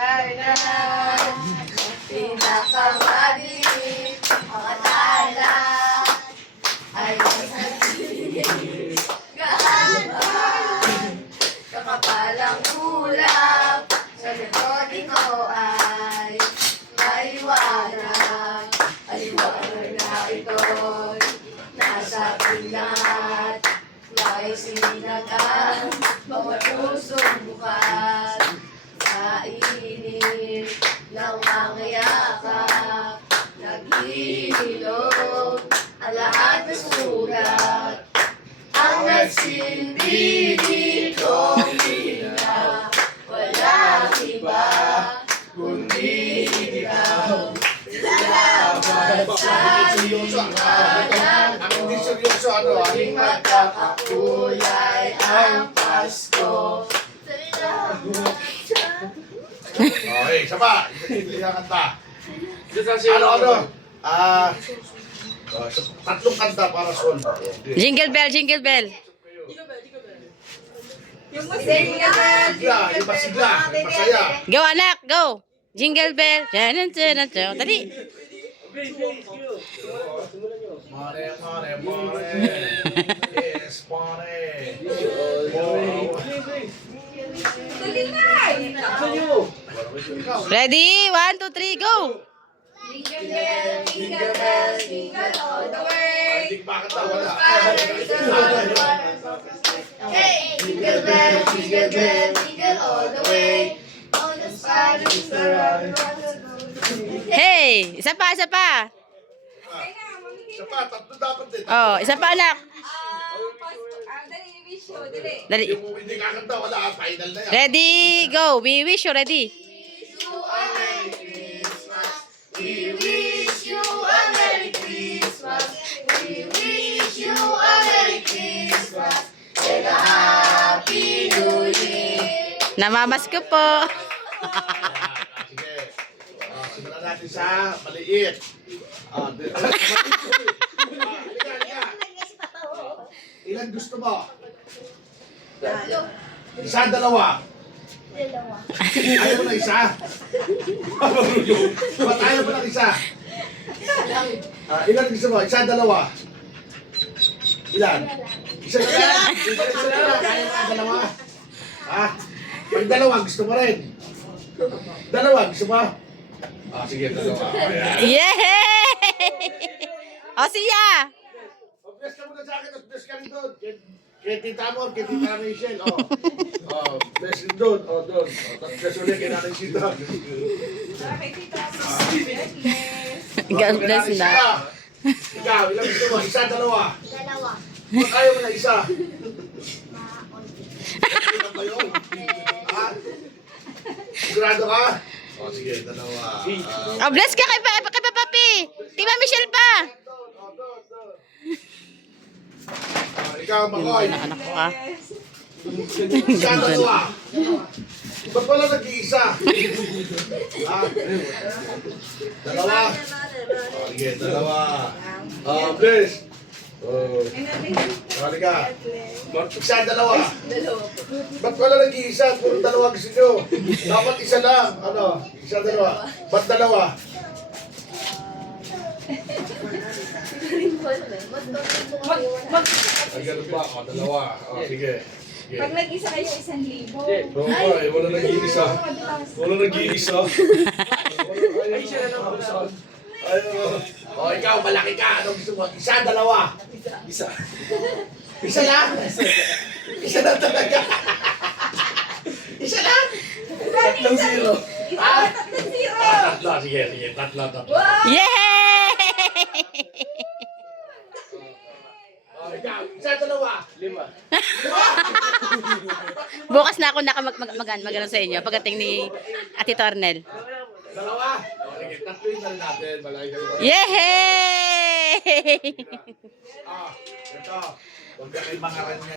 Kailan pinakamadilim ang akala ay masasigil. Gahan kakapalang ulap sa likod ko ay maliwanag. Aliwanag na ito'y nasa pilat. May sinagang bawat pusong bukas sa init ng mga yakap. Naghihilom ang lahat ng sugat. Ang nagsilbi dito na walang iba kundi ikaw. Salamat sa liwanag mo. Aking magkakakulay ang Pasko. Salamat sa... Okay, isa pa. Hindi ka kanta. Ano? Tatlong kanta para sa all. Jingle bell, jingle bell. Yung masigla. Yung masigla. Yung masaya. Go anak, go. Jingle bell. Dali. Money. Yes, money. Ready? 1, 2, 3, go. Jingle bell, jingle bell, jingle all the way. Hindi pa kanta, wala. Hey, jingle bell, jingle all the way. On the side of the road. Hey, isa pa, isa pa. Isa pa, tatlo dapat din. Oh, isa pa anak. Dali. Yung hindi kakanta, wala. Final na yan. Ready, go. We wish you ready. We wish you a Merry Christmas. We wish you a Merry Christmas and a Happy New Year. Namamas ko po. Sige. Simulan natin sa maliit. Ilan gusto mo? Isa, dalawa. Ayaw mo na isa? Ba't ayaw mo na isa? Ilan gusto mo? Isa, dalawa. Ilan? Isa na lang. Isa na lang. Ayaw mo na dalawa. Pag dalawa, gusto mo rin. Dalawa, gusto mo? Sige, dalawa. Ayan. Yay! O siya. Bless ka muna sa akin, tapos bless ka rin doon. Kay Tita Amor, kay Tita Rachel. Bless rin doon. Doon. Tapos bless ulit kay Nanay Sita. God bless na. Ikaw, ilang gusto mo? Isa, dalawa. Dalawa. Ba't ayaw mo na isa? Ilan ba yun? Sigurado ka? Sige, dalawa. Oh, bless ka kay Papi. Tima Michelle pa. Ikaw, Makoy. Anak ko ah. Isa, dalawa. Ba't wala nag-iisa? Dalawa. Sige, dalawa. Bless. Halika. Isa, dalawa. Ba't wala nag-iisa? Puro dalawa gusto nyo. Dapat isa lang. Isa, dalawa. Ba't dalawa? Ay, ganun ba? Dalawa. Sige. Pag nag-isa kayo, 1,000. Wala nag-iisa. Wala nag-iisa. Ay, siya na lang. Ikaw, malaki ka. Anong gusto mo? Isa, dalawa. Isa. Isa lang? Isa lang talaga. Isa lang? Tatlong zero. Tatlo. Sige. Tatlo. Yay! Ikaw, isa, dalawa. Lima. Bukas na ako magano sa inyo pagdating ni Ate Tornel. Dalawa. Sige, tatlo yung na natin. Malaki kayo. Yay! Ito. Huwag ka kayo mga